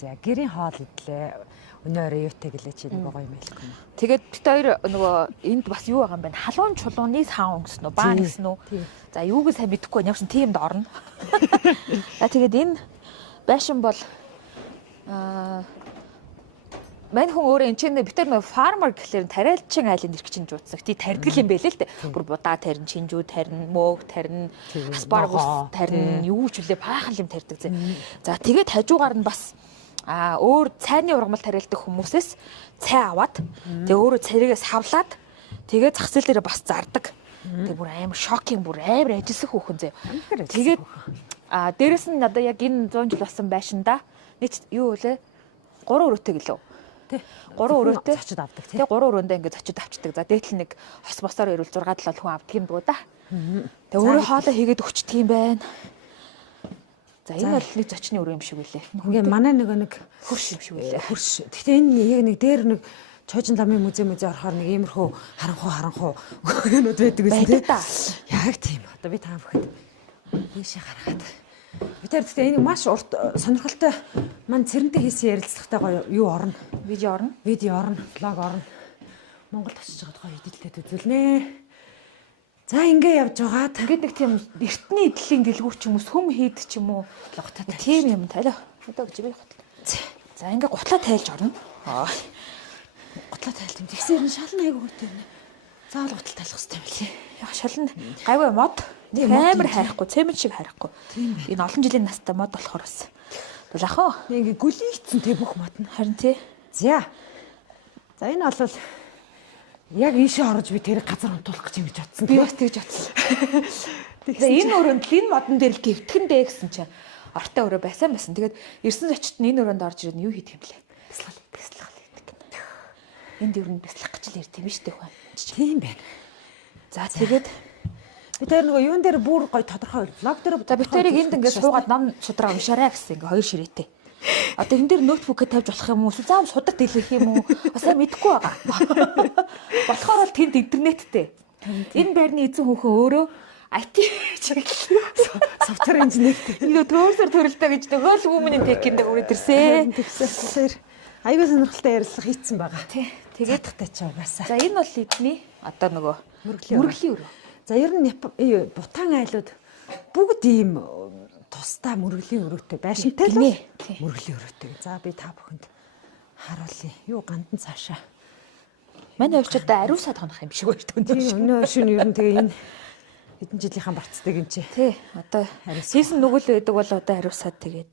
За гэрийн хоол идлээ. Өнөөрөө юутай гэлээ чи нэг гоё юм байлгүй юм. Тэгээд бид хоёр нөгөө энд бас юу байгаа юм бэ? Халуун чулууны саун гэсэн үү? Баа гэсэн үү? За юуг сайн мэдэхгүй байна. Явсан тиймд орно. За тэгээд энэ байшин бол мань хүн өөрөө энэ чинь бид нар нөгөө фармер гэхлээр тариалчин айлын нэрх чинь жуудсан. Тий тарьдгал юм байлээ л дээ. Бүр будаа тарин, чинжүү тарин, мөөг тарин, аспаргус тарин, юу ч үлээ баахан юм тарьдаг зэ. За тэгээд хажуугаар нь бас өөр цайны ургамал тариалдаг хүмүүсээс цай аваад тэгээ өөрөө царигээс хавлаад тэгээ зах зээл дээр бас зардаг. Тэгээ бүр амар шокинг бүр амар ажиллах хүүхэн зэ. Тэгээд дээрэс нь надаа яг энэ 100 жил болсон байшинда нийт юу вэ? 3 өрөөтэй гэлөө. Тий. 3 өрөөтэй зочид авдаг тий. Тэгээ 3 өрөөндөө ингээд зочид авчдаг. За дээтэл нэг хос босоор ирүүл 6-7 хүн авдаг юм дгуу да. Тэгээ өөрөө хоолоо хийгээд өгчдөг юм байна. За энэ бол нэг зочны өрөө юм шиг үлээ. Ингээ манай нэг хөрш юм шиг үлээ. Хөрш. Гэхдээ энэ яг нэг дээр нэг Чойжин ламын музей орохоор нэг иймэрхүү харанхуу юмуд байдаг гэсэн тий. Яг тийм. Одоо би та бүхэнд ийшээ гаргаад. Би тэр гэхдээ энэ маш урт сонирхолтой мань цэрэнтэй хийсэн ярилцлагатай гоё юу орно. Видео орно. Видео орно, влог орно. Монголд очиж байгаа гоё эдэлтэд үзүүлнэ. За ингээ явж байгаа. Ингээд нэг тийм эртний эдлийн дэлгүүр ч юм уу, сүм хийд ч юм уу. Логтой тийм юм талаа. Одоо гэж би готл. За ингээ гутлаа тайлж орно. Гутлаа тайлт юм. Тэгсээр нь шална айгуу хөт юм. Заавал гутал тайлах хэрэгтэй юм лээ. Яг шална гайваа мод. Амар хайрахгүй, цемент шиг хайрахгүй. Энэ олон жилийн настай мод болохоор бас. Лахаа. Ингээ гүлийцэн тэг бүх мод нь. Харин тий. За. За энэ бол яг ийшээ орж би тэрийг газар унтуулах гэж ингэж бодсон. Би бас тэгж бодсон. Тэгээ энэ өрөөнд л энэ модон дээр л гівтгэн дээ гэсэн чинь ортой өрөө байсан. Тэгээд ирсэн зочид нь энэ өрөөнд орж ирээд юу хийх юм блэ? Бясалгал хийдэг. Энд ер нь бясалгах гэж л ирд юм шүү дээ хүн. Тийм байна. За тэгээд би тэр нөгөө юун дээр бүр гоё тодорхой влог дээр за би тэрийг энд ингээд суугаад нам судраа уншаарай гэсэн ингээ хоёр ширээтэй. Одоо энэ дээр ноутбук тавьж болох юм уу? Заавал судар дэлгэх юм уу? Бас мэдэхгүй байгаа. Болохоор бол тэнд интернеттэй. Энэ байрны эзэн хүүхэн өөрөө IT софтвер инженертэй. Энэ төөсөр төрөлтэй гэж нөгөө л Women in Tech-ийн дээр үрээд ирсэн. Тэгэхээр аюул сонирхолтой ярилцлага хийцэн байгаа. Тий. Тэгээд татахтай ч угаасаа. За энэ бол эдний одоо нөгөө мөргөлийн өрөө. За ер нь Бутан айлууд бүгд ийм тусдаа мөргөлийн өрөөтэй байшинтай л мөргөлийн өрөөтэй. За би та бүхэнд харуулъя. Юу гандан цаашаа. Манай хувьд одоо ариусаад хонох юм шиг байна шүү дээ. Өнөө шөнө ер нь тэгээ энэ хэдэн жилийнхаа барцдаг юм чи. Тий. Одоо хийсэн нүгэл байдаг бол одоо ариусаад тэгээд